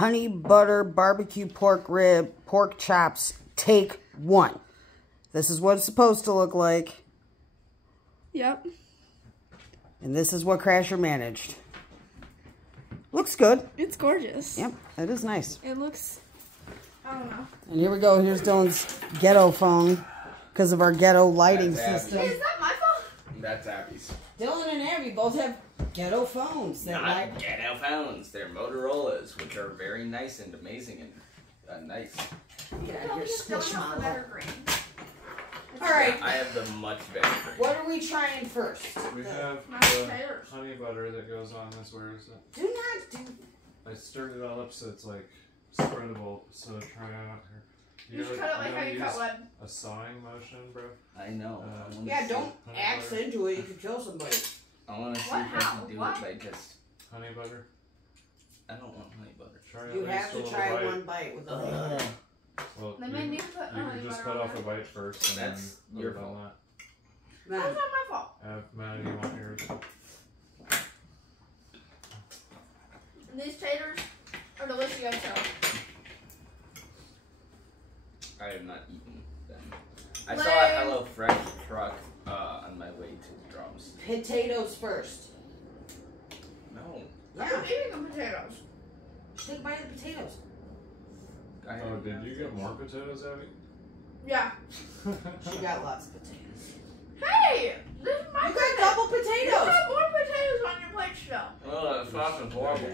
honey butter barbecue pork rib, pork chops, take 1. This is what it's supposed to look like. Yep. And this is what Crasher managed. Looks good. It's gorgeous. Yep, it is nice. It looks, I don't know. And here we go. Here's Dylan's ghetto phone because of our ghetto lighting system. Hey, is that my phone? That's Abby's. Dylan and Abby both have ghetto phones. Not ghetto phones. They're Motorola's, which are very nice and amazing and nice. Get out of here, squishmallow. Better green. All right. Yeah, I have the much better green. What are we trying first? We have mashed the potatoes. honey butter that goes on this. Where is it? Do not do. I stirred it all up so it's like spreadable. So try it out here. You should cut it like how you cut lead. A sawing motion, bro. I know. Yeah, don't axe into it. You could kill somebody. I want to see if I can do it by just honey butter. I don't want honey butter. Try You have to try one bite with the honey butter. Well, They made me put honey you can just butter cut on off a bite first, and That's then your put it on fault. that. That's not my fault. Maddie, you want yours? These taters are delicious. I have not eaten them. I saw a HelloFresh truck on my way to the drums. Potatoes first. No. I'm eating the potatoes. Take a bite of the potatoes. Oh, did you get more potatoes, Abby? Yeah. She got lots of potatoes. Hey! This is my You got double potatoes! You have more potatoes on your plate still. Oh, the sauce is horrible.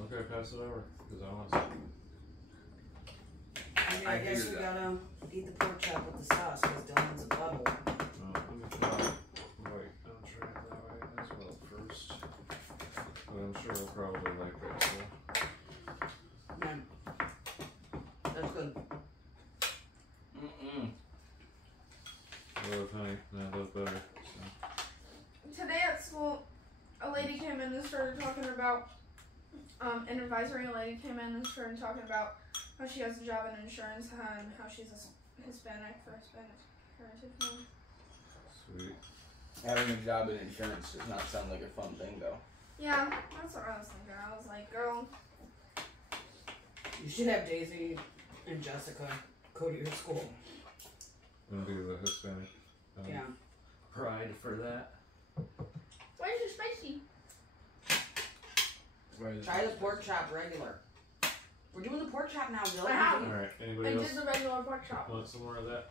Okay, pass it over, because I want some. I guess we gotta eat the pork chop with the sauce, because Dylan's a butthole. Let me try. Wait, I'll try it that way as well first. But I'm sure we'll probably like it, so. Yeah. That's good. Oh, honey, that does better. So. Today at school, a lady came in and started talking about, an advisory lady came in and started talking about how she has a job in insurance and how she's a Hispanic for Hispanic heritage name. Sweet. Having a job in insurance does not sound like a fun thing, though. Yeah, that's what I was thinking. I was like, girl. You should have Daisy and Jessica go to your school. And be the Hispanic. Yeah. Pride for that. Why is it spicy? Try the pork chop regular. We're doing the pork chop now, Dylan. I have. Alright, anybody I else did the regular pork chop. want some more of that?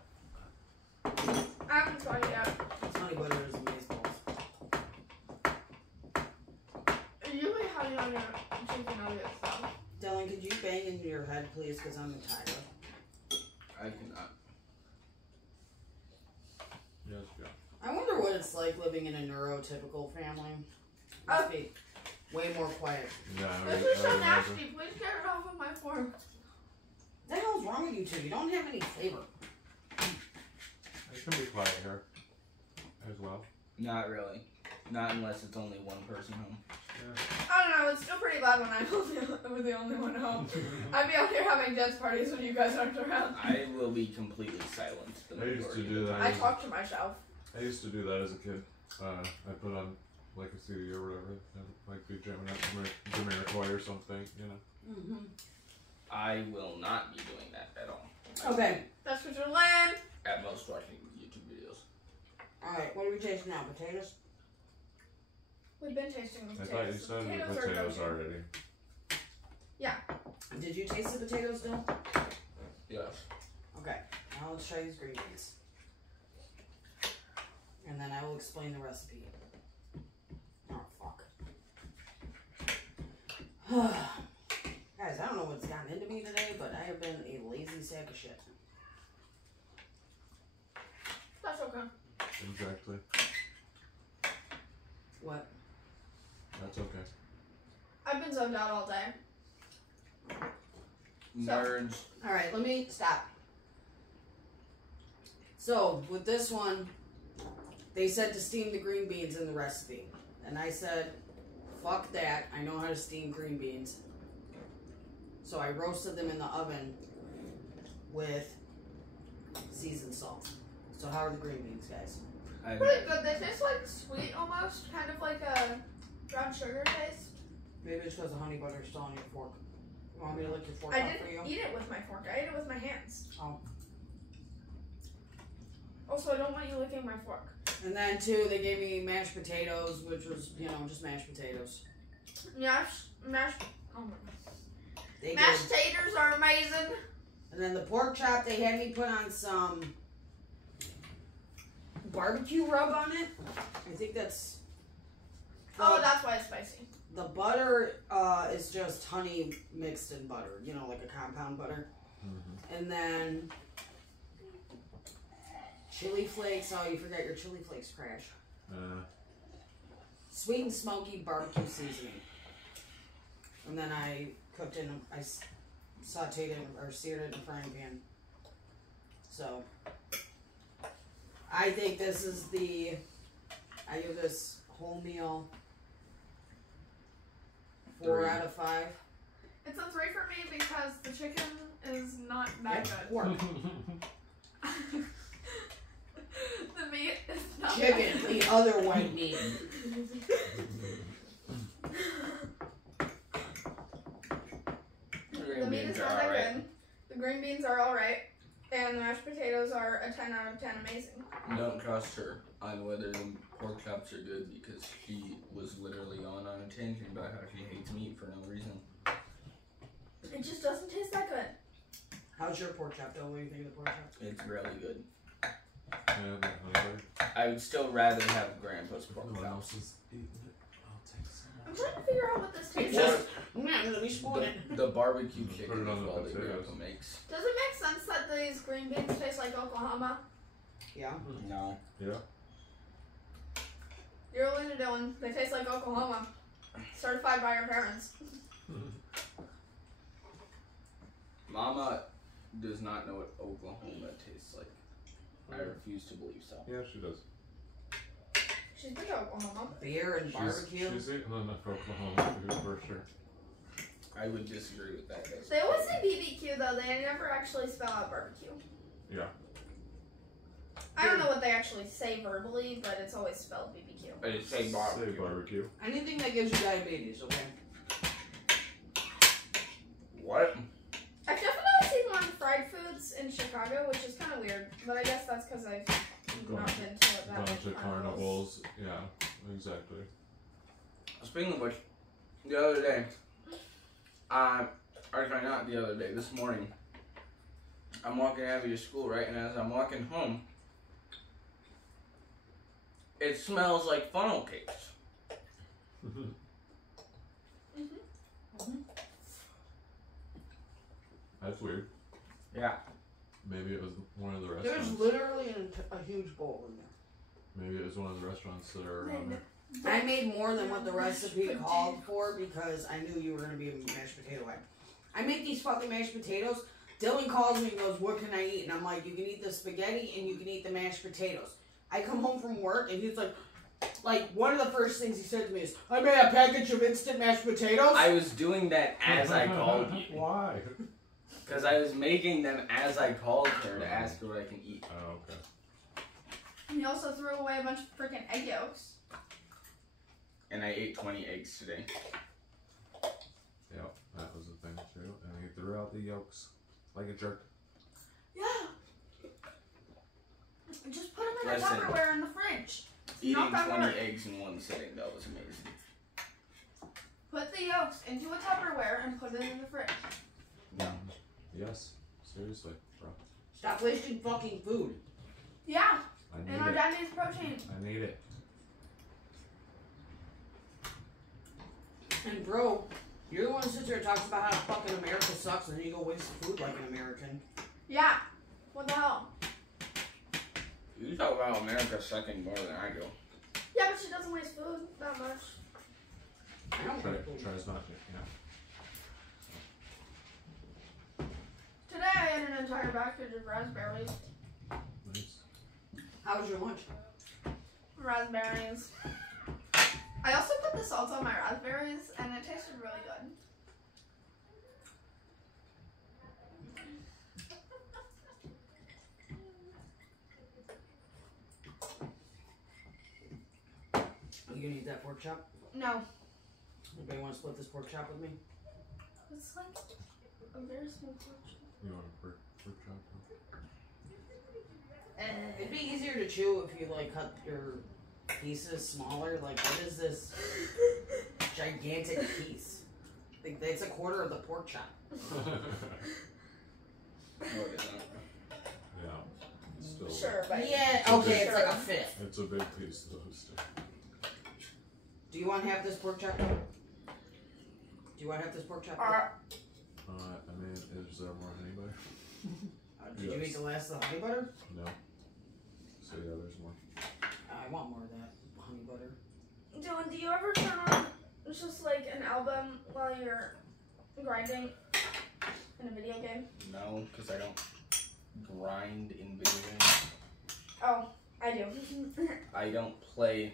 I haven't tried it yet. This honey butter is amazeballs. You may have it on your chicken nuggets though. Dylan, could you bang into your head, please? Because I'm tired. I cannot. Yes, go. I wonder what it's like living in a neurotypical family. Must be way more quiet. Yeah, This is so nasty. Please get it off of my fork. What the hell's wrong with you two? You don't have any flavor. It can be quiet here as well. Not really. Not unless it's only one person home. Yeah. I don't know. It's still pretty loud when I'm the only one home. I'd be out here having dance parties when you guys aren't around. I will be completely silent. I used to do that. I talk to myself. I used to do that as a kid. I put on like a CD or whatever, and like be jamming out Jamiroquai or something, you know. Mm-hmm. I will not be doing that at all. Okay. That's what you're laying. At most watching YouTube videos. Alright, what are we tasting now? Potatoes? We've been tasting the I potatoes. thought you said the potatoes are already. Yeah. Did you taste the potatoes, Dylan? Yes. Okay. Now let's try these green beans. And then I will explain the recipe. Oh, fuck. Guys, I don't know what's gotten into me today, but I have been a lazy sack of shit. That's okay. Exactly. What? That's okay. I've been zoned out all day. Nerds. Alright, let me stop. So, with this one, they said to steam the green beans in the recipe. And I said, fuck that. I know how to steam green beans. So I roasted them in the oven with seasoned salt. So how are the green beans, guys? Pretty good. They taste like sweet almost. Kind of like a brown sugar taste. Maybe it's because the honey butter is still on your fork. Want me to lick your fork I off for you? didn't eat it with my fork. I ate it with my hands. Oh. Also, I don't want you licking my fork. And then too, they gave me mashed potatoes, which was, you know, just mashed potatoes. Oh my god. They Mashed did. taters are amazing. And then the pork chop, they had me put on some barbecue rub on it. I think that's. Oh, that's why it's spicy. The butter is just honey mixed in butter, you know, like a compound butter. Mm-hmm. And then chili flakes. Oh, you forgot your chili flakes, Crash. Sweet and smoky barbecue seasoning. And then I cooked it, I sauteed it or seared it in a frying pan. So, I think this is I give this whole meal 4 out of 5. It's a 3 for me because the chicken is not that That's good. pork. The meat is not Chicken, that the other white meat. The meat is not that good. The green beans are alright. And the mashed potatoes are a 10 out of 10 amazing. Don't trust her on whether the pork chops are good because she was literally on a tangent about how she hates meat for no reason. It just doesn't taste that good. How's your pork chop, though? What do you think of the pork chop? It's really good. Yeah, not hungry. I would still rather have Grandpa's pork No one else chops. is eating it. I'll take some. I'm trying to figure out what this tastes Just- like. Let me spoil it. The barbecue Put chicken it on is the all that potatoes. Grandpa makes. Does it make sense that these green beans taste like Oklahoma? Yeah. No. Yeah. You're only doing. They taste like Oklahoma. Certified by your parents. Mama does not know what Oklahoma tastes like. I refuse to believe so. Yeah, she does. She's been to Oklahoma. Beer and barbecue. She's eaten enough Oklahoma food for sure. I would disagree with that. They always say BBQ though. They never actually spell out barbecue. Yeah. I don't know what they actually say verbally, but it's always spelled BBQ. I just say barbecue. Say barbecue. Anything that gives you diabetes, okay? What? I've definitely seen more fried foods in Chicago, which is kind of weird. But I guess that's because I've not been to that Bunch many of carnivals. Yeah, exactly. Speaking of which, the other day, or sorry, not the other day, this morning, I'm walking Abby to school, right? And as I'm walking home, it smells like funnel cakes. That's weird. Yeah. Maybe it was one of the There's restaurants. literally a huge bowl in there. Maybe it was one of the restaurants that are around there. I made more than what the recipe called for because I knew you were going to be a mashed potato guy. I make these fucking mashed potatoes. Dylan calls me and goes, "What can I eat?" And I'm like, "You can eat the spaghetti and you can eat the mashed potatoes." I come home from work and he's like one of the first things he said to me is, "I made a package of instant mashed potatoes." I was doing that as I called you. Why? Because I was making them as I called her to ask her what I can eat. Oh, okay. And he also threw away a bunch of freaking egg yolks. And I ate 20 eggs today. Yep, that was the thing too. And he threw out the yolks like a jerk. Yeah. Just put them in Listen. a Tupperware in the fridge. Eating Not that 20 hard. eggs in one sitting, that was amazing. Put the yolks into a Tupperware and put it in the fridge. No. Yes, seriously, bro. Stop wasting fucking food. Yeah. I And need our it. dad needs protein. I need it. And bro, you're the one who sits there and talks about how fucking America sucks and then you go waste food like an American. Yeah. What the hell? You talk about America sucking more than I do. Yeah, but she doesn't waste food that much. I don't waste food. Tries not to, yeah. Today I had an entire package of raspberries. Nice. How was your lunch? Raspberries. I also put the salt on my raspberries and it tasted really good. You gonna eat that pork chop? No. Anybody want to split this pork chop with me? It's like A very small pork chop. You want a pork chop? It'd be easier to chew if you like cut your pieces smaller. Like, what is this gigantic piece? Like, it's a quarter of the pork chop. No, it isn't. Yeah. Still, Sure, but Yeah, okay, it's like a fifth. it's a big piece though. Still. Do you want to have this pork chop? Do you want to have this pork chop? I mean, is there more honey butter? Did you Yes. eat the last of the honey butter? No. So yeah, there's more. I want more of that honey butter. Dylan, do you ever turn on just like an album while you're grinding in a video game? No, because I don't grind in video games. Oh, I do. I don't play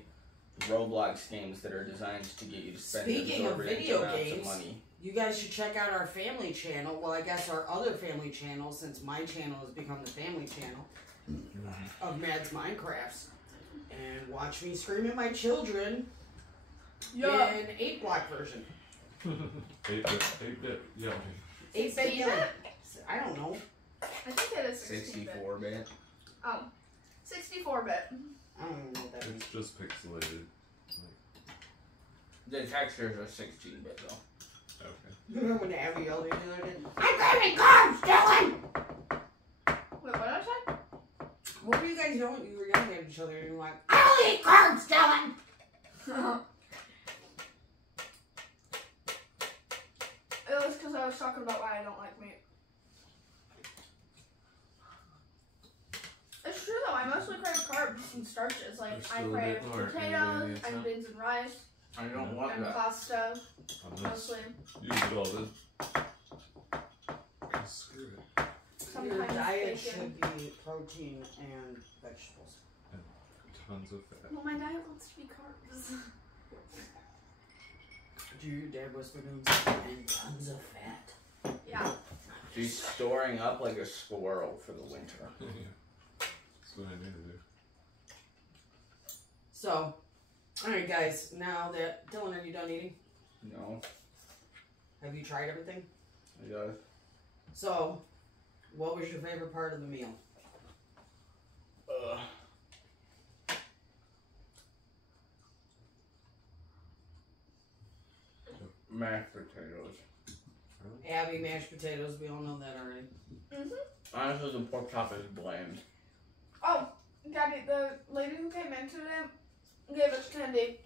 Roblox games that are designed to get you to spend Speaking of exorbitant video amounts games, of money. you guys should check out our family channel. Well, I guess our other family channel, since my channel has become the family channel of Mad's Minecrafts. And watch me scream at my children in 8-block version. 8-bit, yeah. 8-bit yelling. I don't know. I think it is 16-bit. 64-bit. Oh, 64-bit. I don't even know what that means. It's just pixelated. The textures are 16-bit though. Okay. Remember when Abby yelled at the other day? I'm grabbing carbs, Dylan! Wait, what did I say? What were you guys yelling? You were yelling at each other and you were like, I'll eat carbs, Dylan! It was because I was talking about why I don't like meat. It's true though, I mostly crave carbs and starches. Like, There's I still a crave bit more potatoes ingredients, and huh? beans and rice I don't want and that. pasta, On this, mostly. use it all then. Screw it. Your Sometimes diet bacon. should be protein and vegetables. Tons of fat. Well, my diet wants to be carbs. Do your dad whisper to himself, and tons of fat. Yeah. She's storing up like a squirrel for the winter. Yeah. That's what I need to do. So, alright guys, now that, Dylan, are you done eating? No, Have you tried everything? it does. So, what was your favorite part of the meal? Mashed potatoes. Abby, mashed potatoes, we all know that already. Honestly, the pork chop is bland. Oh, Gabby, the lady who came in today gave us candy,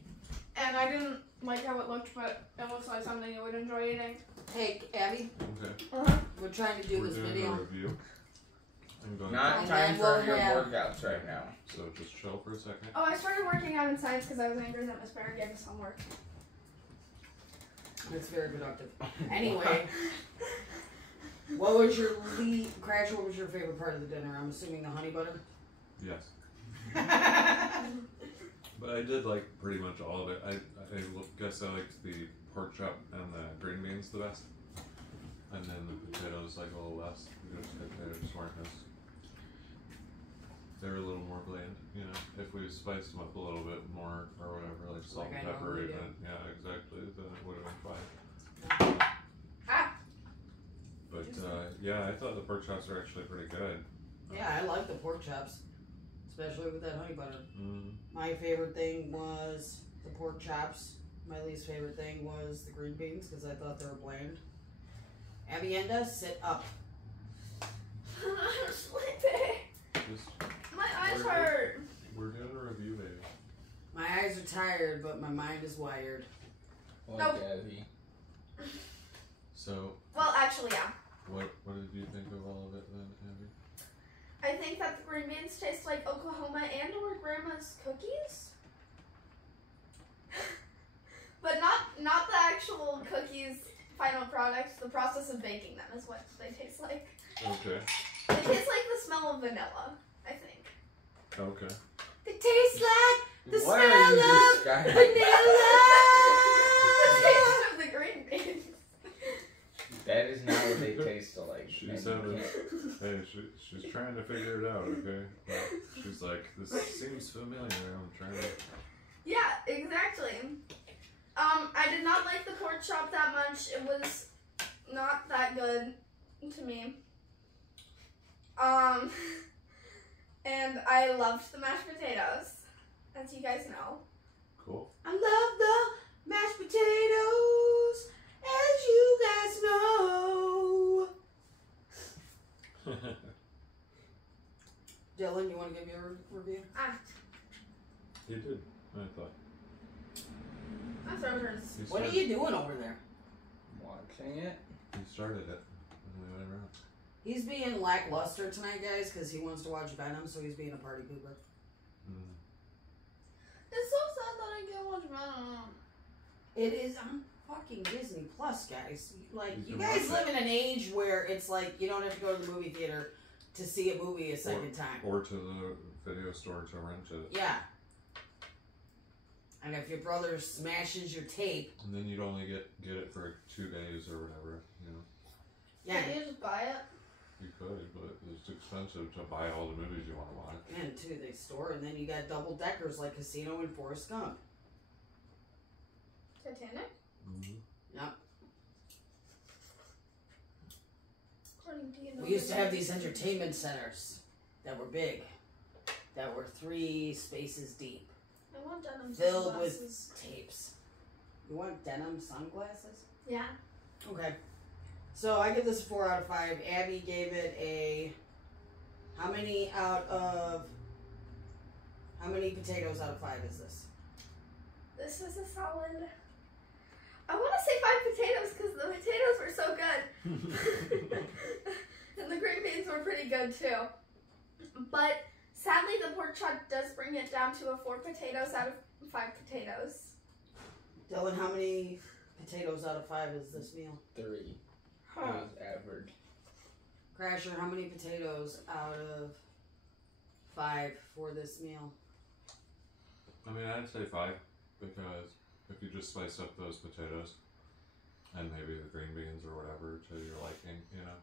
and I didn't like how it looked, but it looks like something you would enjoy eating. Hey, Abby, Okay. we're trying to do We're this doing video. a review. I'm going Not And time then for we'll your have- workouts right now. so just chill for a second. Oh, I started working out in science because I was angry that Miss Barrett gave us homework. It's very productive. Anyway, what was your Crash, what was your favorite part of the dinner? I'm assuming the honey butter? Yes. But I did like pretty much all of it. I guess I liked the pork chop and the green beans the best. And then the potatoes like a little less. They just weren't as... They were a little more bland, you know. If we spiced them up a little bit more or whatever, like salt Like I and pepper normally even. do. Yeah, exactly. Then it would have been fine. Ah. But yeah, I thought the pork chops were actually pretty good. Yeah, I like the pork chops, especially with that honey butter. Mm. My favorite thing was the pork chops. My least favorite thing was the green beans because I thought they were bland. Abienda, sit up. I'm sleepy. Just, My eyes We're hurt. we're doing a review, baby. My eyes are tired, but my mind is wired. Like Nope. Abby. So, Well, actually, yeah. what did you think of all of it then, Abby? I think that the green beans taste like Oklahoma and or Grandma's cookies. But not the actual cookies final product. The process of baking them is what they taste like. Okay. They taste like the smell of vanilla, I think. Okay. It tastes like the What are you smell of describing? vanilla. The taste of the green beans. That is not what they taste like. She's And you having, can't- hey, she's trying to figure it out, okay? Well, she's like, this seems familiar, I'm trying to... Yeah, exactly. I did not like the pork chop that much. It was not that that good to me. And I loved the mashed potatoes, as you guys know. Cool. I love the mashed potatoes, as you guys know. Dylan, you want to give your review? You did, I thought. My throat hurts. What are you doing over there? Watching it. He started it, and we went around. He's being lackluster tonight, guys, because he wants to watch Venom, so he's being a party pooper. Mm. It's so sad that I can't watch Venom. It is on fucking Disney Plus, guys. Like, You you can guys watch live in an age where it's like you don't have to go to the movie theater to see a movie a second time. Or to the video store to rent it. Yeah. And if your brother smashes your tape, And then you'd only get it for 2 days or whatever, you know. yeah, Can you just buy it? You could, but it's expensive to buy all the movies you want to watch. and to the store, and then you got double deckers like Casino and Forrest Gump. Titanic? Mm-hmm. Yep. According to you, We used to have these entertainment centers that were big, that were 3 spaces deep, I want denim filled sunglasses. with tapes. You want denim sunglasses? Yeah. Okay. So I give this a 4 out of 5. Abby gave it a. How many potatoes out of 5 is this? This is a solid. I want to say 5 potatoes because the potatoes were so good. And the green beans were pretty good too. But sadly, the pork chop does bring it down to a 4 potatoes out of 5 potatoes. Dylan, how many potatoes out of 5 is this meal? 3. Huh. It was average. Crasher, how many potatoes out of 5 for this meal? I mean, I'd say 5, because if you just slice up those potatoes and maybe the green beans or whatever to your liking, you know,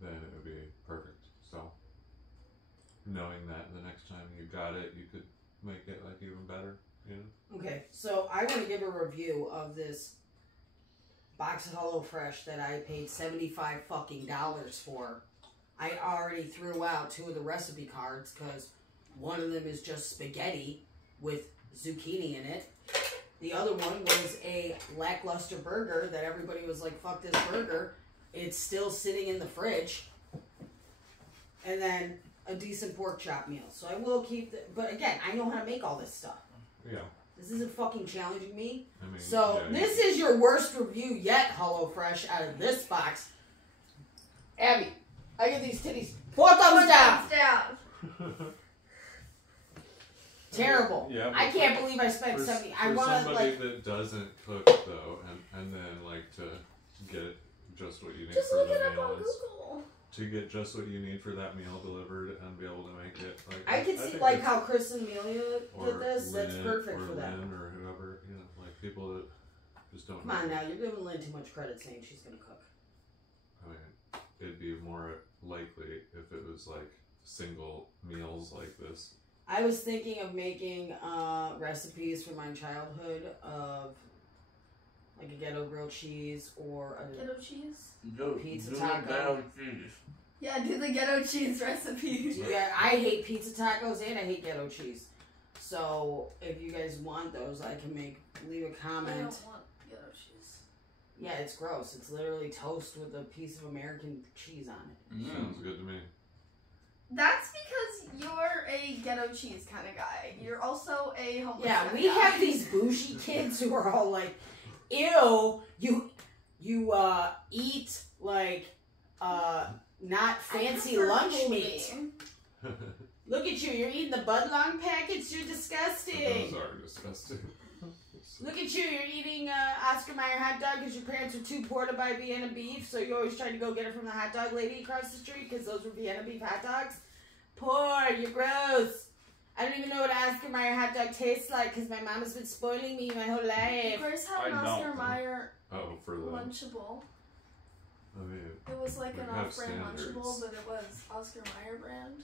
then it would be perfect. So, knowing that the next time you got it, you could make it like even better, you know? Okay, so I want to give a review of this box of HelloFresh that I paid $75 fucking for. I already threw out 2 of the recipe cards because one of them is just spaghetti with zucchini in it. The other one was a lackluster burger that everybody was like, fuck this burger. It's still sitting in the fridge. And then a decent pork chop meal. So I will keep the, but again, I know how to make all this stuff. Yeah. This isn't fucking challenging me. I mean, So yeah, this is your worst review yet, HelloFresh, out of this box. Abby, I give these titties 4 thumbs down. Thumbs down. Terrible. Yeah, I can't believe I spent for, 70. for I want to somebody like. that doesn't cook though, and then like to get just what you need Just for look the it up meal on is- Google. to get just what you need for that meal delivered and be able to make it. Like I could see think like it's- how Chris and Amelia or did this. That's Lynn, perfect or for them. Lynn or whoever, you know, like people that just don't. Come on now, you're giving Lynn too much credit saying she's gonna cook. I mean, it'd be more likely if it was like single meals like this. I was thinking of making recipes from my childhood of like a ghetto grilled cheese or a Ghetto cheese? Pizza do taco. the ghetto cheese. Yeah, do the ghetto cheese recipe. Yeah, I hate pizza tacos and I hate ghetto cheese. So if you guys want those, I can leave a I comment. don't want ghetto cheese. Yeah, it's gross. It's literally toast with a piece of American cheese on it. Sounds good to me. That's because you're a ghetto cheese kind of guy. You're also a homeless Yeah, kind we of guy. have these bougie kids who are all like, ew, you eat like not fancy I prefer lunch whole meat. meat. Look at you, you're eating the Budlong packets, you're disgusting. Those are disgusting. Look at you, you're eating Oscar Mayer hot dog because your parents were too poor to buy Vienna beef, so you always trying to go get it from the hot dog lady across the street because those were Vienna beef hot dogs. Poor, you're gross. I don't even know what an Oscar Mayer hot dog tastes like because my mom has been spoiling me my whole life. Chris had an I Oscar don't. Mayer Oh, for the. Lunchable. I mean, It was like We an have off-brand standards. Lunchable, but it was Oscar Mayer brand.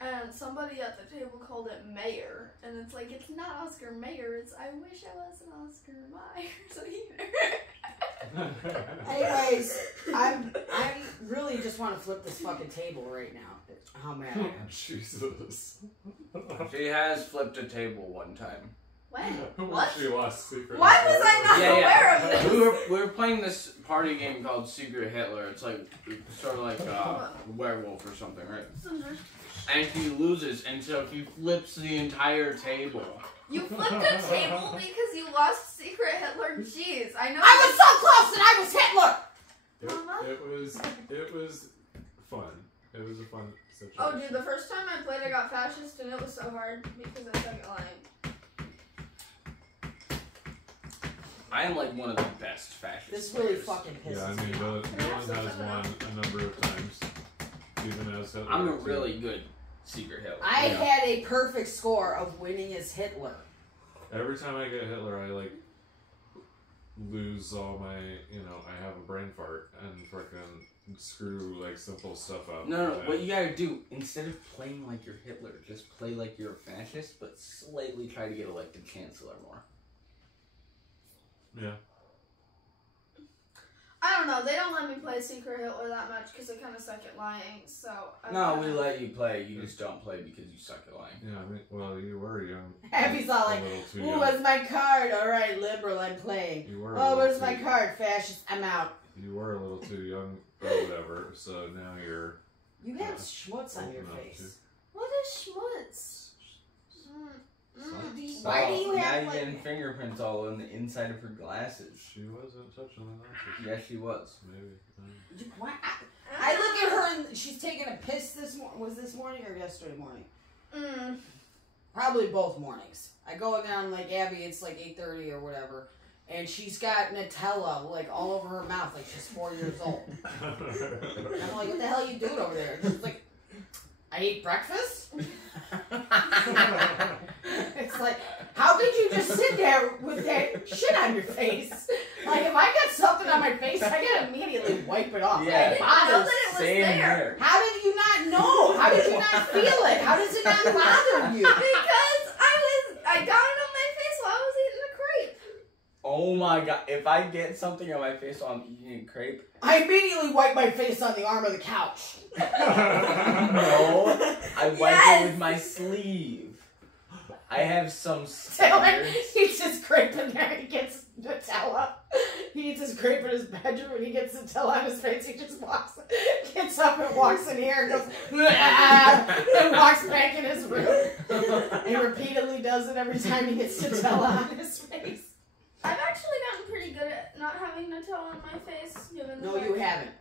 And somebody at the table called it Mayer, and it's like, it's not Oscar Mayer, it's I wish I was an Oscar Myers either. Anyways, I'm want to flip this fucking table right now. How mad I am. Jesus. She has flipped a table one time. When? When What? she lost secret. Why was I not aware of this? We were playing this party game called Secret Hitler. It's like sort of like a werewolf or something, right? And he loses, and so he flips the entire table. You flipped a table because you lost Secret Hitler? Jeez, I know. I was so close and I was Hitler! It was fun. It was a fun situation. Oh, dude, the first time I played, I got fascist, and it was so hard because I suck at lying. I am like one of the best fascists. This really fucking pisses Yeah, I mean, me off. Dylan has won a number of times. Even as Hitler. I'm a really good Secret Hitler. I had a perfect score of winning as Hitler. Every time I get Hitler, I like lose all my, I have a brain fart and freaking screw like simple stuff up. No, what you gotta do, instead of playing like you're Hitler, just play like you're a fascist, but slightly try to get elected chancellor more. Yeah. I don't know, they don't let me play Secret Hitler that much because I kind of suck at lying, so... No, we let you play, you just don't play because you suck at lying. Yeah, I mean, well, you were young. Abby's all like, ooh, where's my card? Alright, liberal, I'm playing. Oh, where's my card? Fascist, I'm out. You were a little too young or whatever, so now you're... You have schmutz on your face. What is schmutz? Why do you have, now you're like... getting fingerprints all on the inside of her glasses. She wasn't touching the glasses. Yes, she was. Maybe. Why? I look at her and she's taking a piss this morning. Was this morning or yesterday morning? Probably both mornings. I go in there, I'm like, Abby, it's like 8:30 or whatever. And she's got Nutella, like, all over her mouth, like she's 4 years old. And I'm like, what the hell are you doing over there? And she's like, I ate breakfast? It's like, how could you just sit there with that shit on your face? Like, if I got something on my face, I gotta immediately wipe it off. Yeah. I didn't know that it was Same there. here. How did you not know? How did you not feel it? How does it not bother you? Because I got it on my face while I was eating a crepe. Oh my god, if I get something on my face while I'm eating a crepe... I immediately wipe my face on the arm of the couch. No, I wipe it with my sleeve. I have some Taylor, standards. he eats his crepe in there, he gets Nutella. He eats his crepe in his bedroom and he gets Nutella on his face. He just gets up and walks in here and goes, and walks back in his room. He repeatedly does it every time he gets Nutella on his face. I've actually gotten pretty good at not having Nutella on my face. No, you haven't.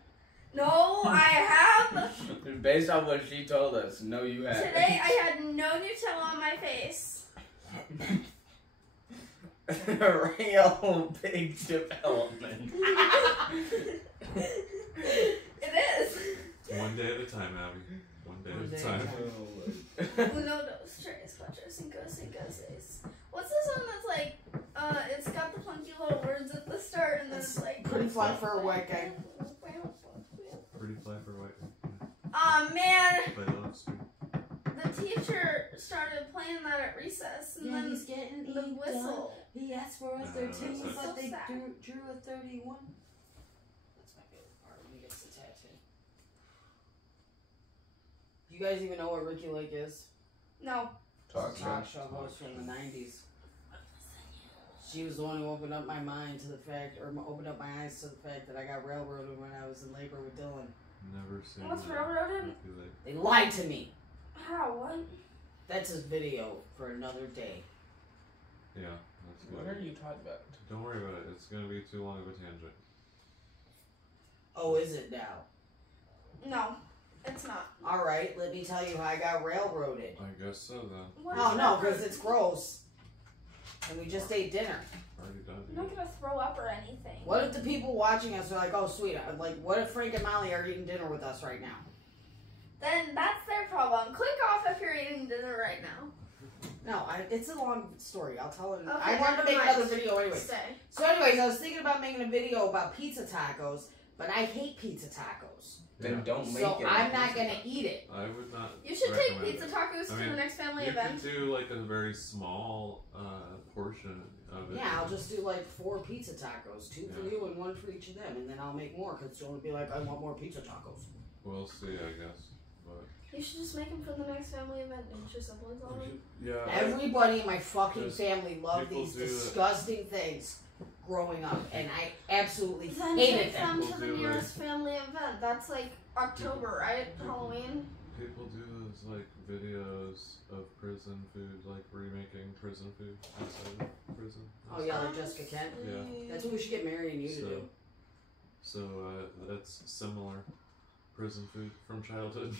No, I have. Based on what she told us, no you haven't. Today I had no Nutella on my face. A real big development. It is. One day at a time, Abby. One day at a time. Uno, dos, tres, cuatro, cinco, cinco, seis. What's this one that's like, it's got the funky little words at the start and then it's like... Pretty fly for a white guy. Pretty fly for white. Aw, man. But it looks sweet. The teacher started playing that at recess and then he's getting the whistle. He asked for a 13, that's but so they sad. drew a 31. That's my favorite part when he gets the tattoo. Do you guys even know what Ricky Lake is? No. Talk Show host from the 90s. She was the one who opened up my mind to the fact, or opened up my eyes to the fact that I got railroaded when I was in labor with Dylan. Never seen What's that. railroaded? They lied to me. How? What? That's his video for another day. Yeah, that's good. What are you talking about? Don't worry about it. It's going to be too long of a tangent. Oh, is it now? No, it's not. Alright, let me tell you how I got railroaded. I guess so, then. What Oh, is no, that? because it's gross. And we just ate dinner. Already done. You're not gonna throw up or anything. What if the people watching us are like, oh, sweet, like, what if Frank and Molly are eating dinner with us right now? Then that's their problem. Click off if you're eating dinner right now. No, it's a long story. I'll tell him. Okay, I wanted to make never mind. another video anyway. Stay. So anyways, I was thinking about making a video about pizza tacos, but I hate pizza tacos. Then don't make So it. I'm not gonna eat it. I would not. You should take recommend pizza it. tacos to the next family event. You could do like a very small portion of it. Yeah, I'll just do like 4 pizza tacos, 2 for Yeah. you and 1 for each of them, and then I'll make more because you'll be like, I want more pizza tacos. We'll see, I guess. But You should just make them for the next family event. It's just simple as that. yeah. Everybody in my fucking There's family loved people these do that. disgusting things growing up, and I absolutely Then hated take them. them to People the do nearest family event. That's like October, right? Halloween. People do those like videos of prison food, like remaking prison food outside of prison. Oh yeah, like Jessica Kent. Yeah. That's what we should get Mary and you to do. So that's similar prison food from childhood.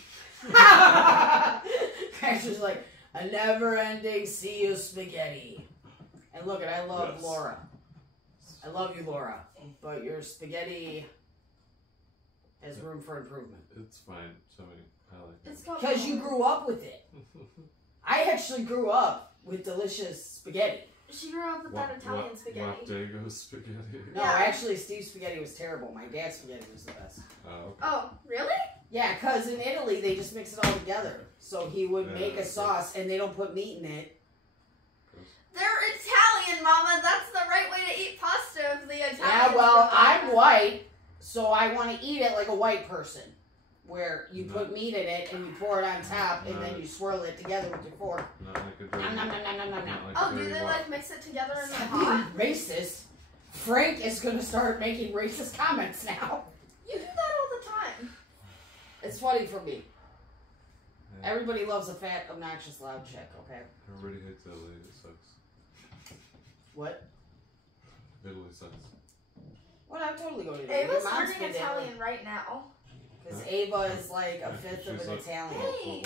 Crash was like a never-ending sea of spaghetti. And look, I love Yes. Laura. I love you, Laura, but your spaghetti has room for improvement. It's fine. So I like it. It's called. Because you grew up with it. I actually grew up with delicious spaghetti. She grew up with that Italian spaghetti. Dago spaghetti. No, Yeah. actually, Steve's spaghetti was terrible. My dad's spaghetti was the best. Oh, okay. Oh, really? Yeah, because in Italy, they just mix it all together. So he would Yeah, make a okay. sauce, and they don't put meat in it. They're Italian, Mama. That's the right way to eat pasta if the Italians. Yeah, well, do it. I'm white, so I want to eat it like a white person. Where you No. put meat in it, and you pour it on top, and then No. you swirl it together with your fork. Not like a dirty. Nom, nom, nom, nom, nom, nom, nom. not like Oh, a do dirty they wok. like mix it together in the Stop pot? being racist. Frank is going to start making racist comments now. You do that all the time. It's funny for me. Yeah. Everybody loves a fat, obnoxious, loud chick, okay? Everybody hates Italy. It sucks. What? Italy sucks. Well, I'm totally going to Ava's learning Italian right now. Because Ava is like a fifth of She's an like, Italian. Hey.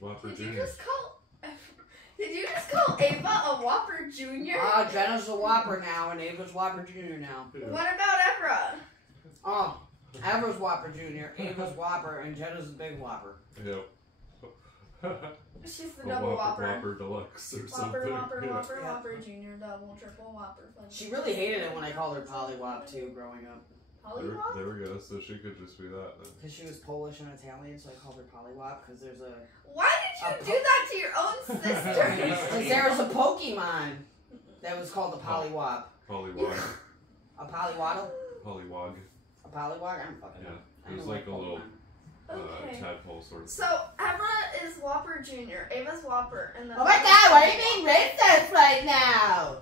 Whopper Did you Junior. just call? Did you just call Ava a Whopper Junior? Oh, Jenna's a Whopper now, and Ava's Whopper Jr. now. What about Evra? Oh, Ava's Whopper Jr., Ava's Whopper, and Jenna's a big Whopper. Yep. She's the A double Whopper. Whopper Deluxe or Whopper, something. Whopper, Yeah. Whopper, Yeah. Whopper Junior, double, triple, Whopper. Fudge. She really hated it when I called her Pollywop, too, growing up. Pollywop? There we go. So she could just be that then. Because she was Polish and Italian, so I called her Pollywop, because there's a... Why did you do that to your own sister? Because there was a Pokemon that was called the Pollywop. Pollywog. A Polywaddle? Pollywog. A Pollywog? I'm fucking Yeah. up. I It was don't like a little Pokemon. Okay. tadpole sort of. So, Evra is Whopper Junior, Ava's Whopper, and then... Oh my god, why are you being racist right now?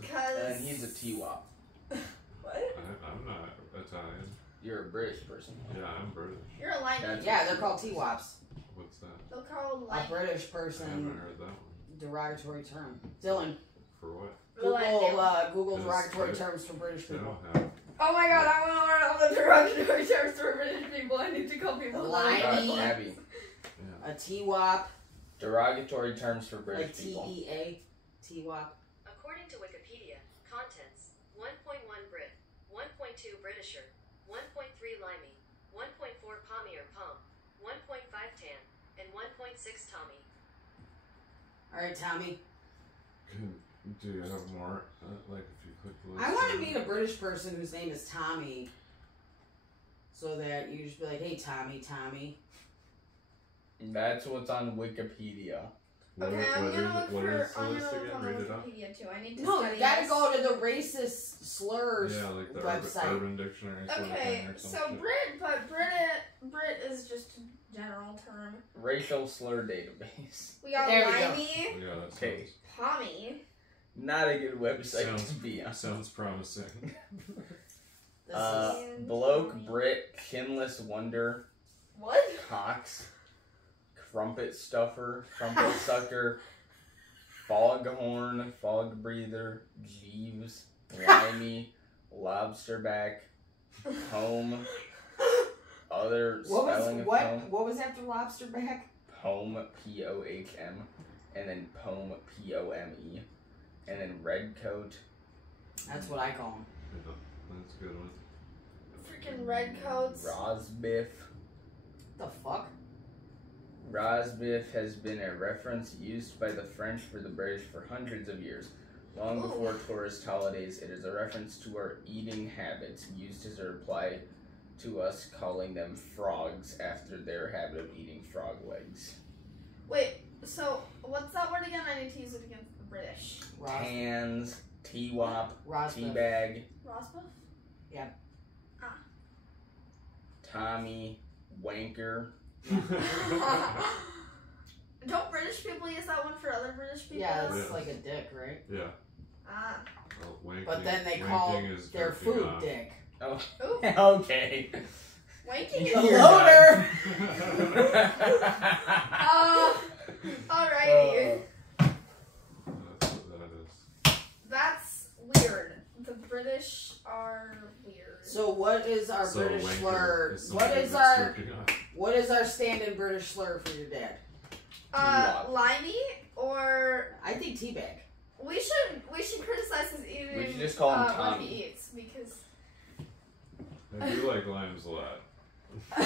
Because... And he's a T-Wop. What? I'm not Italian. You're a British person. Yeah, I'm British. You're a limey. That's- Yeah, they're called T-Wops. What's that? They'll call A limey. British I haven't person, heard that one. derogatory term. Dylan, For what? Google Yes, derogatory right. terms for British I people. don't have. Oh my god, I want to learn all the derogatory terms for British people. I need to call people Limey. limey. Abby. Yeah. A T-Wop, Derogatory terms for British like people. T-E-A, T-Wop. According to Wikipedia, contents 1.1 Brit, 1.2 Britisher, 1.3 Limey, 1.4 Pommy or Pom, 1.5 Tan, and 1.6 Tommy. Alright, Tommy. Do you have more? Like if you click the list. I want to meet a British person whose name is Tommy. So that you just be like, hey, Tommy, Tommy. That's what's on Wikipedia. Okay, I'm gonna look what for. is the I'm list gonna look again? on Read it off. Wikipedia too. I need to No, study you gotta this. go to the racist slurs Yeah, like the website. Urban Dictionary sort of Okay, thing or so some shit. Brit is just a general term. Racial slur database. We got There we go. limey, Yeah, that Okay. pommy. Not a good website Sounds- to be on. sounds promising. This is- Bloke, Tommy. Brit, Kinless Wonder, What? Cox, Crumpet Stuffer, Crumpet Sucker, Foghorn, Fog Breather, Jeeves, Limey, Lobsterback, Home, other spelling of Home, what was after lobster back? Pohm, P-O-H-M, and then Pome, P-O-M-E, and then Redcoat, That's what I call him. Yeah, that's a good one. Freaking red coats. Rosbiff. What the fuck? Rosbiff has been a reference used by the French for the British for hundreds of years. Long Ooh. before tourist holidays, it is a reference to our eating habits, used as a reply to us calling them frogs after their habit of eating frog legs. Wait, so what's that word again? I need to use it against the British. Tans, T-wop, Rosbif. teabag, Rosbif? Tommy, wanker. Don't British people use that one for other British people? Yeah, it's Yeah. like a dick, right? Yeah. Ah. Well, wanking, But then they wanking call is their jerking food off. dick. Oh, Ooh. okay. Wanking You're is Loader! Alrighty. That's what that is. That's weird. The British are weird. So what is our So British wanker slur? is What somebody is that's our jerking off. what is our stand-in British slur for your dad? Limey or I think teabag. we should criticize his eating. We should just call him what Tommy. he eats because I do like limes a lot.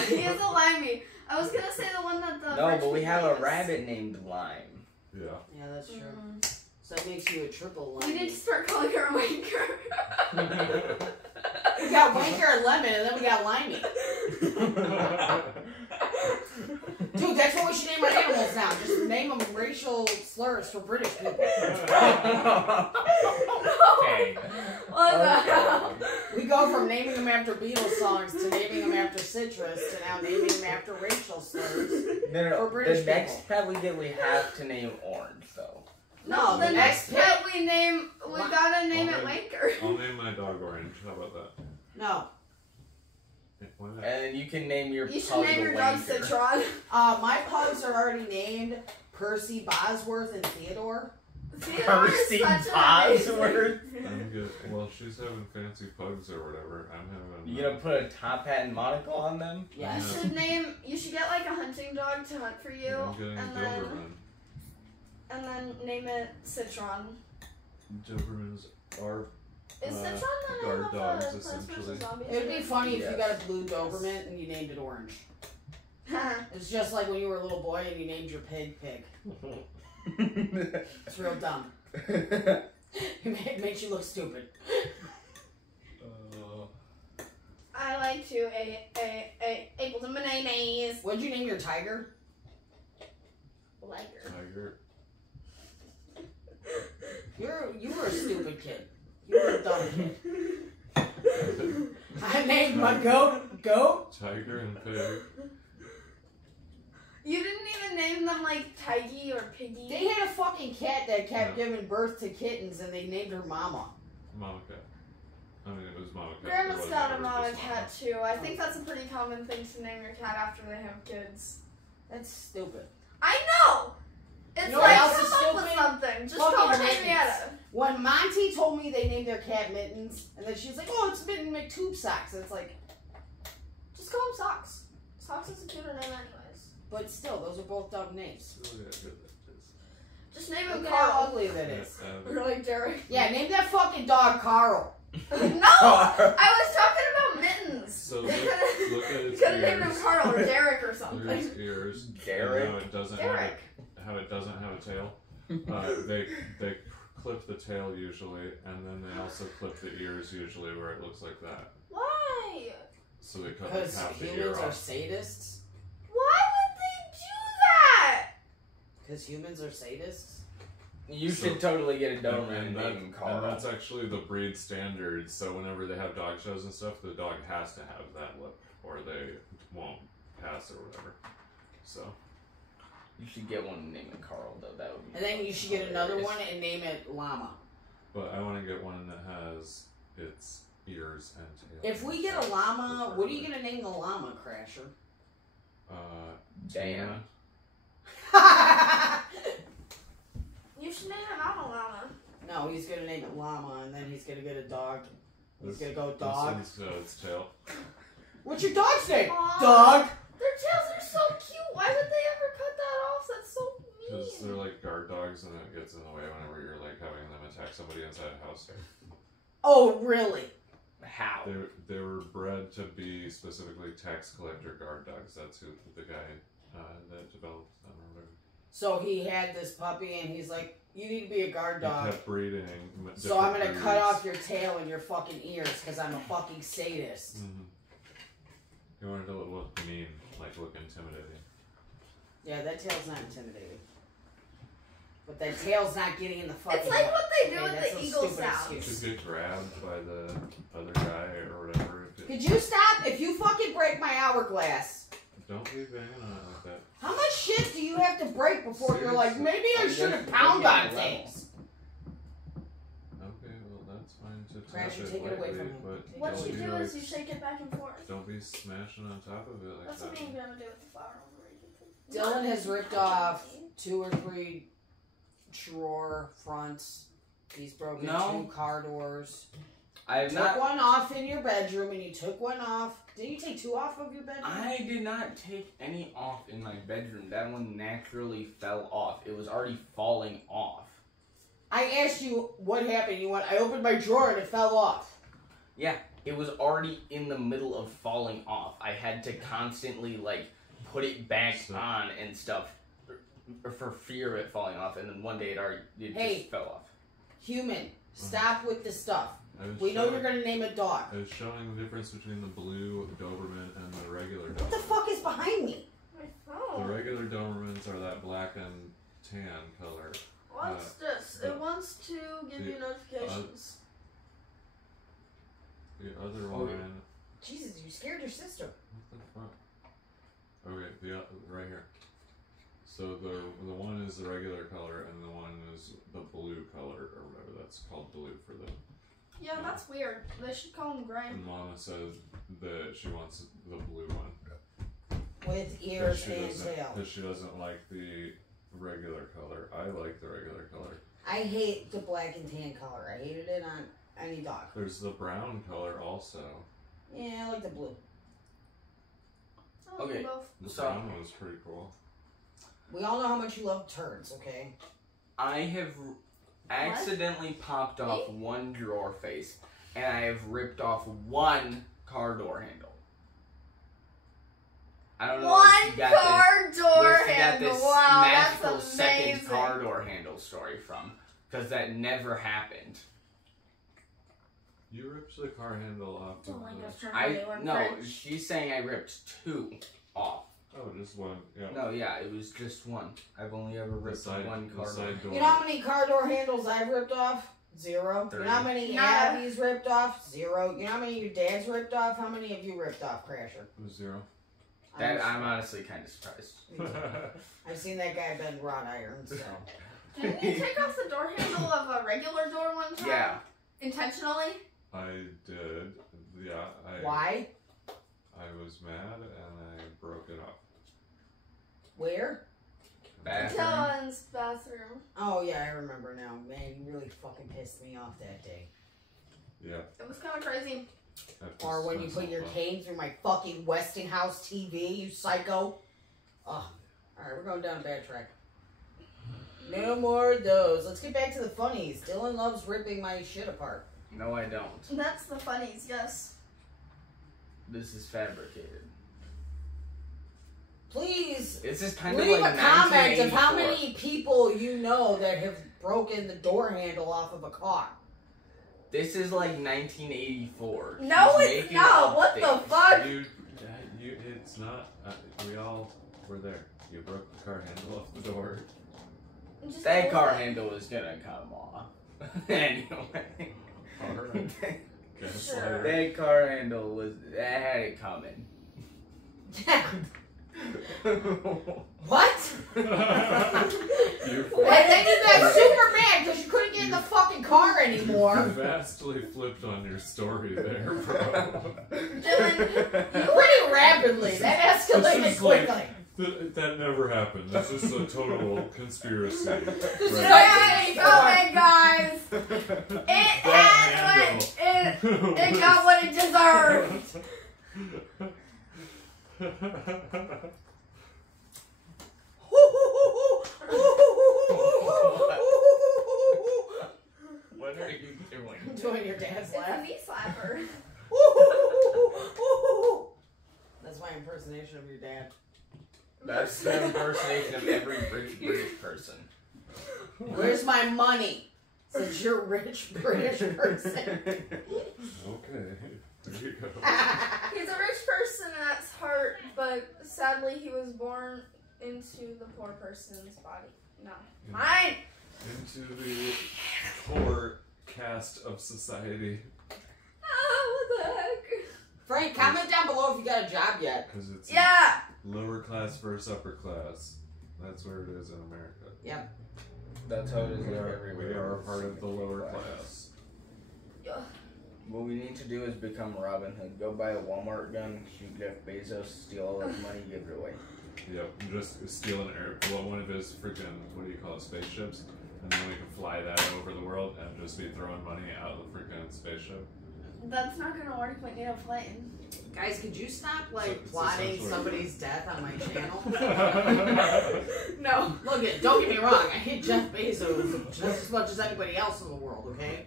he is a limey. I was gonna say the one that the No, French but we people have a use. rabbit named Lime. Yeah. Yeah, that's true. Mm. So that makes you a triple We lemon. need to start calling her a wanker. We got wanker and lemon, and then we got limey. Dude, that's what we should name our animals now. Just name them racial slurs for British people. Okay. What the hell? We go from naming them after Beatles songs to naming them after citrus to now naming them after racial slurs. No, For British the next people. pet we get, we have to name Orange, though. No, the next pet we gotta name it Wanker. I'll name my dog Orange. How about that? No. Why not? And then you can name your You should pug name the your dog Wanker. Citron. My pugs are already named Percy Bosworth and Theodore. Percy Bosworth. I'm good. Well, she's having fancy pugs or whatever. I'm having. You gonna put a top hat and monocle on them? Yeah. You should get like a hunting dog to hunt for you, I'm getting a Doberman. and then name it Citron. Dobermans are. Is Citron the guard name of dogs, the Plants essentially. vs. Zombies? It would be funny if you Yes. got a blue Doberman and you named it Orange. It's just like when you were a little boy and you named your pig. It's real dumb. It makes you look stupid. I like to apples and bananas. What'd you name your tiger? Liger. Tiger. You were a stupid kid. You were a dumb kid. I named my goat. Tiger and pig. You didn't even name them like Tiggy or Piggy. They had a fucking cat that kept giving birth to kittens and they named her Mama. Mama cat. I mean, it was Mama cat. Grandma's It wasn't got a ever mama just cat too. I think that's a pretty common thing to name your cat after they have kids. That's stupid. I know! It's You know what like, else come is up with stupid? something. Just Fucking call her mittens. Henrietta. When Monty told me they named their cat Mittens, and then she's like, "Oh, it's Mitten McTube Socks." And it's like, Just call him Socks. Socks is a cuter name anyways. but still, those are both dumb names. Really good that is. Just name him Look at how Carl. ugly that is. Or like Derek. Yeah, name that fucking dog Carl. No! I was talking about Mittens. So look at You its could have named him ears. Carl or Derek or Look at something. its ears. Derek. And how it doesn't Derek. how it doesn't have a tail. They clip the tail usually, and then they also clip the ears usually where it looks like that. Why? So they cut Because half the ear humans are off. sadists. Why would they do that? Because humans are sadists. You So- should totally get a Doberman and And name him Carl. and that's actually the breed standard. So whenever they have dog shows and stuff, the dog has to have that lip, or they won't pass or whatever. So You should get one and name it Carl, though. That would be And then you should get another hilarious. one and name it Llama. but I want to get one that has its ears and tail. If we get a llama, what are you gonna name the llama, Crasher? Dan. You should name him Alma Llama. No, he's gonna name it Llama, and then he's gonna get a dog. He's This- gonna go this dog. one's, its tail. What's your dog's name? Aw. Dog. Their tails are so cute. Why would they ever cut that off? That's so Because they're mean. like guard dogs, and it gets in the way whenever you're like having them attack somebody inside a house. Oh, really? How? They were bred to be specifically tax collector guard dogs. That's who the guy that developed them or whatever. So he had this puppy, and he's like, "You need to be a guard dog." He kept breeding. So I'm gonna breeds. cut off your tail and your fucking ears because I'm a fucking sadist. Mm-hmm. He wanted to look mean, like look intimidating. Yeah, that tail's not intimidating. But that tail's not getting in the fucking. It's like what they do Okay, with that's the a eagle stupid sounds. excuse. Just get grabbed by the other guy or whatever. Could you stop? If you fucking break my hourglass. Don't be banging on it like that. How much shit do you have to break before you're like, Seriously. maybe I should have pound on things? Okay, well that's fine to Crash, tap you it take it away lightly, from him. but What don't you be do like, is you shake it back and forth. don't be smashing on top of it like That's that. what you're gonna do with the flour over. Dylan has ripped off 2 or 3 drawer fronts. He's broken No. 2 car doors. I have Took not. one off in your bedroom, and you took one off. Did you take 2 off of your bedroom? I did not take any off in my bedroom. That one naturally fell off. It was already falling off. I asked you what happened. You went, I opened my drawer and it fell off. Yeah, it was already in the middle of falling off. I had to constantly like put it back on and stuff for fear of it falling off. And then one day it just fell off. Human, stop with the stuff. We know you're gonna name a dog. I was showing the difference between the blue Doberman and the regular Doberman. What the fuck is behind me? My The phone. regular Dobermans are that black and tan color. What's this? It wants to give you notifications. The other Oh, one. yeah. Jesus, you scared your sister. What the fuck? Okay, right here. So the one is the regular color, and the one is the blue color, or whatever that's called, blue for them. Yeah, that's weird. They should call him gray. And Mama says that she wants the blue one. With ears and tail. Because she doesn't like the regular color. I like the regular color. I hate the black and tan color. I hated it on any dog. There's the brown color also. Yeah, I like the blue. Oh, Okay. both. The So- brown one was pretty cool. We all know how much you love turds, okay? I have accidentally popped off 1 drawer face, and I have ripped off 1 car door handle. I don't know if One you got car door where she got handle. this Wow, magical that's second amazing. car door handle story from, because that never happened. You ripped the car handle off. The of longest the- term I they were no, French. she's saying I ripped 2 off. Oh, just one. Yeah. No, yeah, it was just 1. I've only ever The ripped side, 1 the car door. side door. You know how many car door handles I've ripped off? 0. You know how many Nada. Abby's ripped off? 0. You know how many your dad's ripped off? How many have you ripped off, Crasher? It was 0. I'm honestly kind of surprised. I've seen that guy bend wrought iron, so. Didn't you take off the door handle of a regular door one time? Yeah. Intentionally? I did. Yeah. Why? I was mad and I broke it off. Where? Bathroom. Dylan's bathroom. Oh, yeah, I remember now. Man, you really fucking pissed me off that day. Yeah. It was kind of crazy. I Or when pissed you put your myself off. cane through my fucking Westinghouse TV, you psycho. Oh, alright, we're going down a bad track. No more of those. Let's get back to the funnies. Dylan loves ripping my shit apart. No, I don't. That's the funnies, yes. This is fabricated. Please This is kind of leave like a comment of how 1984. many people you know that have broken the door handle off of a car. This is like 1984. No, She's it's making not. up What the things. fuck? You, it's not. We all were there. You broke the car handle off the door. Just That hold car it. handle is gonna come off. Anyway. Alright. Sure. That car handle was. That had it coming. What? You're And then you got super mad because you couldn't get in the fucking car anymore. vastly flipped on your story there, bro. Dylan, Pretty rapidly. That This escalated is like- quickly. That never happened. This is a total conspiracy. Hey, coming, guys! It had what it got what it deserved. What are you doing? Doing your dad's It's a laugh. knee slapper. That's my impersonation of your dad. That's the impersonation of every rich British person. Where's my money? Since you're a rich British person. Okay. There you go. He's a rich person at heart, but sadly he was born into the poor person's body. No. Mine! Into the poor caste of society. Oh, what the heck? Frank, comment down below if you got a job yet. Because it's Yeah! lower class versus upper class. That's where it is in America. Yep. That's how it is We are everywhere. a part of the lower class. What we need to do is become Robin Hood. Go buy a Walmart gun, shoot Jeff Bezos, steal all his money, give it away. Yep, and just steal one of his freaking, what do you call it, spaceships, and then we can fly that over the world and just be throwing money out of the freaking spaceship. That's not gonna work with a plane. Guys, could you stop, It's plotting essentially- somebody's death on my channel? No. Look, don't get me wrong. I hate Jeff Bezos just as much as anybody else in the world, okay?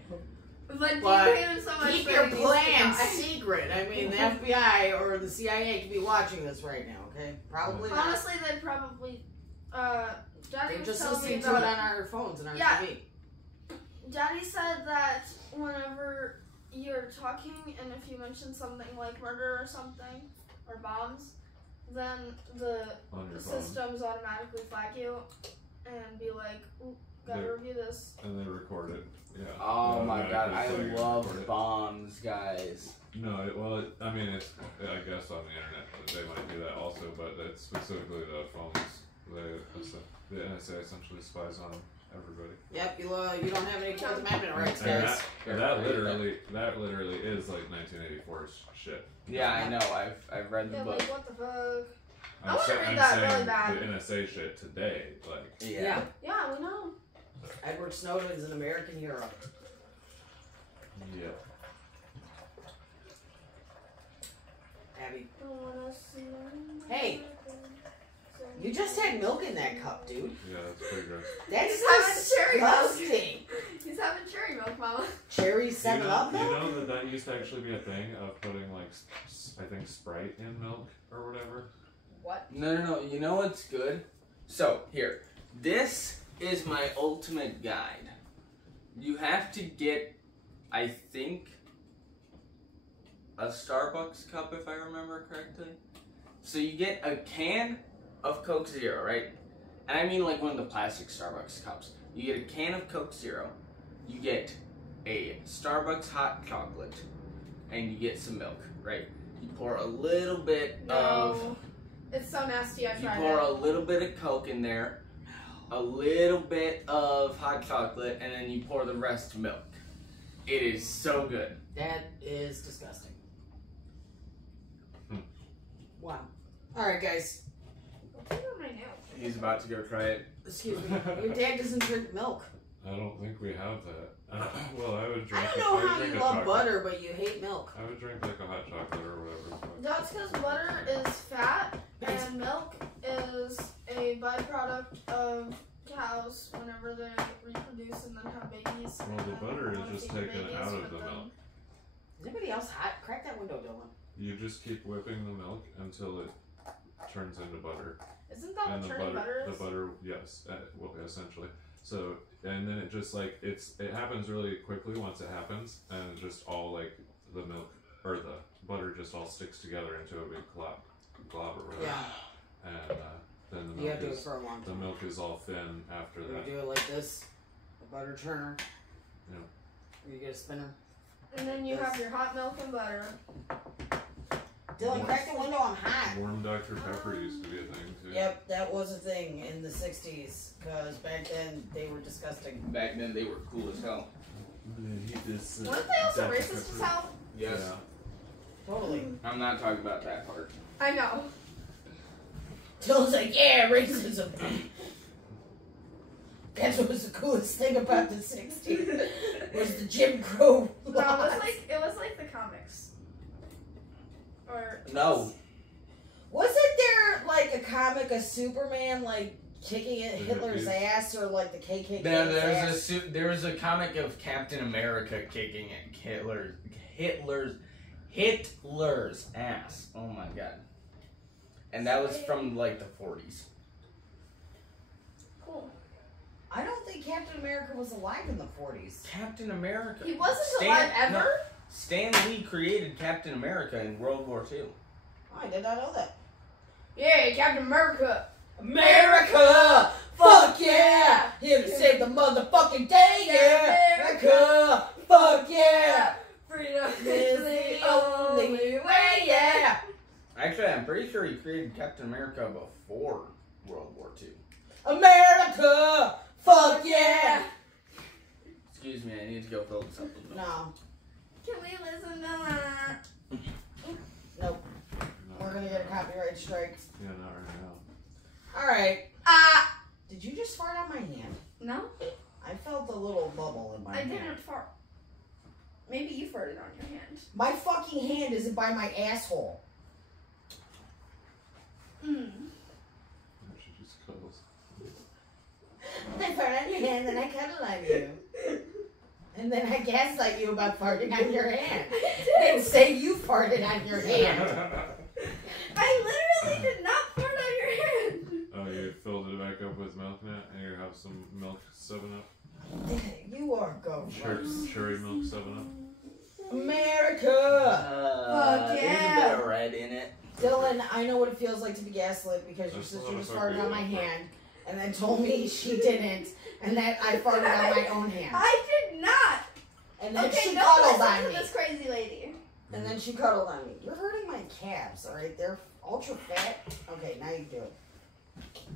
But you But hate him so much keep that your he needs to plans die. secret. I mean, the FBI or the CIA could be watching this right now, okay? Probably not. Honestly, they'd probably. Daddy They're was just telling me listening to it that. on our phones and our Yeah. TV. Daddy said that whenever you're talking and if you mention something like murder or something or bombs, then the On your phone. systems automatically flag you and be like, "Ooh, gotta They- review this." And then record it. Yeah. Oh They'll my god, I automatically record love it. bombs, guys. No, I mean, it's, I guess on the internet they might do that also, but it's specifically the phones. The NSA essentially spies on everybody. Yep, you don't have any Fourth Amendment rights, And guys. that literally is like 1984 shit. Yeah, I know. I've read the Yeah, book. like what the fuck? I I'm, wanna sa- read I'm that saying really bad. the NSA shit today, like, Yeah. Yeah, we know. Edward Snowden is an American hero. yeah. Abby, Don't wanna see Hey, you just had milk in that cup, dude. Yeah, that's pretty gross. That's He's having cherry milk. disgusting. He's having cherry milk, Mama. Cherry 7-Up You milk? know that used to actually be a thing of putting like I think Sprite in milk or whatever. What? No. You know what's good? So, here. This is my ultimate guide. You have to get, I think, a Starbucks cup, if I remember correctly. So you get a can of Coke Zero, right? And I mean like one of the plastic Starbucks cups. You get a can of Coke Zero. You get a Starbucks hot chocolate. And you get some milk, right? You pour a little bit of... No. It's so nasty, I You tried pour it. a little bit of Coke in there, a little bit of hot chocolate, and then you pour the rest milk. It is so good. That is disgusting. Hmm. Wow. Alright, guys. What's on my nail? He's about to go try it. Excuse me. Your dad doesn't drink milk. I don't think we have that. Well, I would I drink. don't know I would how drink you a love chocolate. butter, but you hate milk. I would drink like a hot chocolate or whatever. That's because butter is fat and milk is a byproduct of cows whenever they reproduce and then have babies. Well, the and butter they is wanna just feed taken babies out of with the them. milk. Is anybody else hot? Crack that window, Dylan. You just keep whipping the milk until it turns into butter. Isn't that And what the churning butter is? the butter, yes, well, essentially. So, and then it just like it happens really quickly once it happens, and it just all like the milk or the butter just all sticks together into a big glob or whatever. Yeah. And then the You milk gotta do it is for a long the time. milk is all thin after You that. do it like this. A butter churner. Yeah. You get a spinner. And then you have your hot milk and butter. Dylan, crack the window, I'm hot. Warm Dr. Pepper used to be a thing too. Yep, that was a thing in the 60s, because back then they were disgusting. Back then they were cool as hell. Weren't they also racist as hell? Yes. Yeah. Totally. I'm not talking about that part. I know. Dylan's like, yeah, racism. That's what was the coolest thing about the 60s, was the Jim Crow No, laws. it was like the comics. Or No. Wasn't there like a comic of Superman like kicking at The Hitler's hippies. ass, or like the KKK There was a comic of Captain America kicking at Hitler's ass. Oh my god. And that was from like the 40s. Cool. I don't think Captain America was alive in the 40s. Captain America. He wasn't alive ever? No, Stan Lee created Captain America in World War II. Oh, I did not know that. Yeah, Captain America. America! Fuck yeah! Here to save the motherfucking day, yeah! America! Fuck yeah! Freedom Is the only way, yeah! Actually, I'm pretty sure he created Captain America before World War II. America! Fuck yeah! Excuse me, I need to go fill this up with milk. No. Can we listen to that? Nope. No. We're gonna get a copyright strike. Yeah, not right now. Alright. Ah! Did you just fart on my hand? No, I felt a little bubble in my I hand. didn't fart. Maybe you farted on your hand. My fucking hand isn't by my asshole. She just cuddles. I fart on your hand, then I cuddle on you. And then I gaslight you about farting on your hand. And say you farted on your hand. I literally did not fart on your hand. Oh, you filled it back up with milk now, and you have some milk 7-Up? You are gross. Cherry milk 7-Up? America! Fuck There's a yeah. bit of red in it. Dylan, I know what it feels like to be gaslit because your That's a sister lot just of farted on my fucking- hand and then told me she didn't and that I farted on my own hand. I did not. And then Okay, she don't cuddled listen on to me. this crazy lady. And then she cuddled on me. You're hurting my calves, alright? They're ultra fat. Okay, now you do it.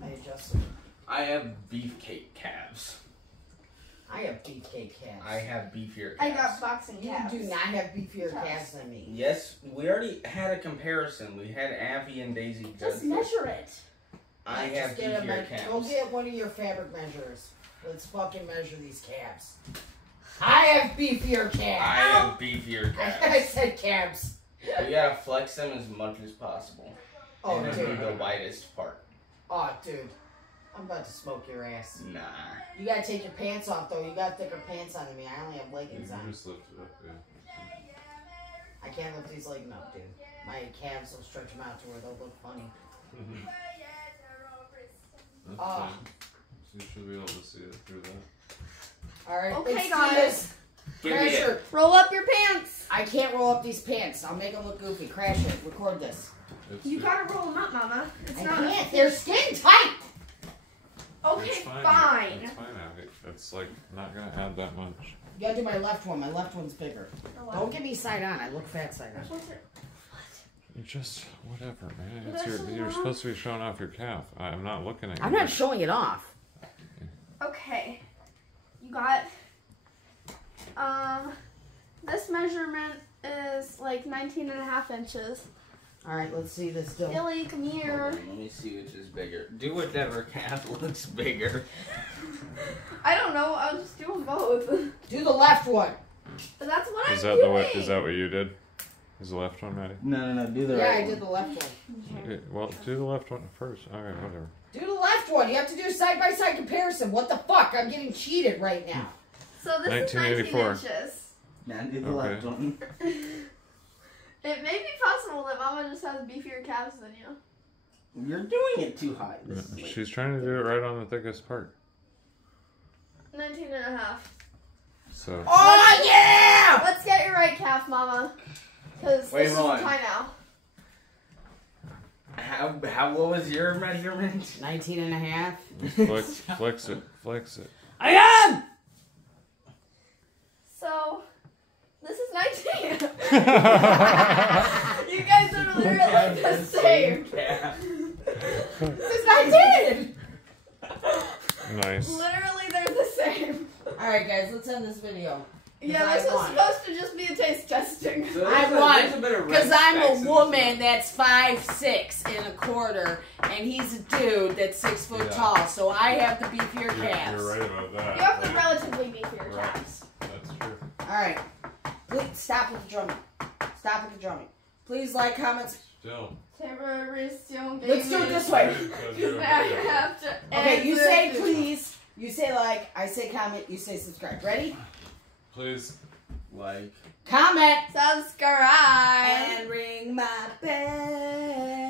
I adjusted. I have beefcake calves. I have beefcake calves. I have beefier calves. I got boxing You calves. do not have beefier Calves. calves than me. Yes, we already had a comparison. We had Avi and Daisy. Just Judge. measure it. I Just have get a beefier Go calves. get one of your fabric measurers. Let's fucking measure these calves. I have beefier I calves. have beefier I calves. said calves. We gotta flex them as much as possible. Oh, and then dude. do the widest part. Oh, dude. I'm about to smoke your ass. Nah. You gotta take your pants off, though. You got thicker pants on than me. I only have You leggings can on. just lift it up, yeah. I can't lift these leggings up, dude. My calves will stretch them out to where they'll look funny. That's Ah. fine. So you should be able to see it through that. Alright, Okay, let's do guys. this. Give me Crash it. her. Roll up your pants. I can't roll up these pants. I'll make them look goofy. Crash it. Record this. It's You good. gotta roll them up, Mama. It's I not. can't. They're skin tight. Okay, It's fine. fine. It's fine, Abby. It's like not gonna add that much. You gotta do my left one. My left one's bigger. Don't get me side on. I look fat side on. Just whatever, man. But It's that's your, so you're wrong. supposed to be showing off your calf. I'm not looking at you. I'm not showing it off. Okay. You got this measurement is like 19.5 inches. Alright, let's see this still. Billy, come Hold here. on, let me see which is bigger. Do whatever calf looks bigger. I don't know. I'll just do them both. Do the left one. But that's what Is I'm that doing. the way? Is that what you did? Is the left one ready? No, do the Yeah, right I one. did the left one. Okay, well, do the left one first. All right, whatever. Do the left one. You have to do a side-by-side comparison. What the fuck? I'm getting cheated right now. So this is 19 1984. inches. Now do the Okay. left one. It may be possible that Mama just has beefier calves than you. You're doing it too high. This is like- She's trying to do it right on the thickest part. 19.5. So Oh, yeah! Let's get your right calf, Mama. Because Wait, this is hold on. time now. What was your measurement? 19 and a half. flex it. I am! So, this is 19. You guys are literally the same. calf. This is 19! Nice. Literally, they're the same. Alright, guys, let's end this video. Yeah, I this was won. supposed to just be a taste testing. So I there's a- won, there's a bit of red because I'm specks a in this woman one. that's 5'6" and a quarter, and he's a dude that's 6 foot Yeah. tall, so I have the beefier You're calves. right about that. You have the Like, relatively beefier Right. calves. That's true. Alright, please stop with the drumming. Stop with the drumming. Please like, comments. Still. Let's do it this way. Okay, you say please, you say like, I say comment, you say subscribe. Ready? Please. Like. Comment Subscribe. and ring my bell.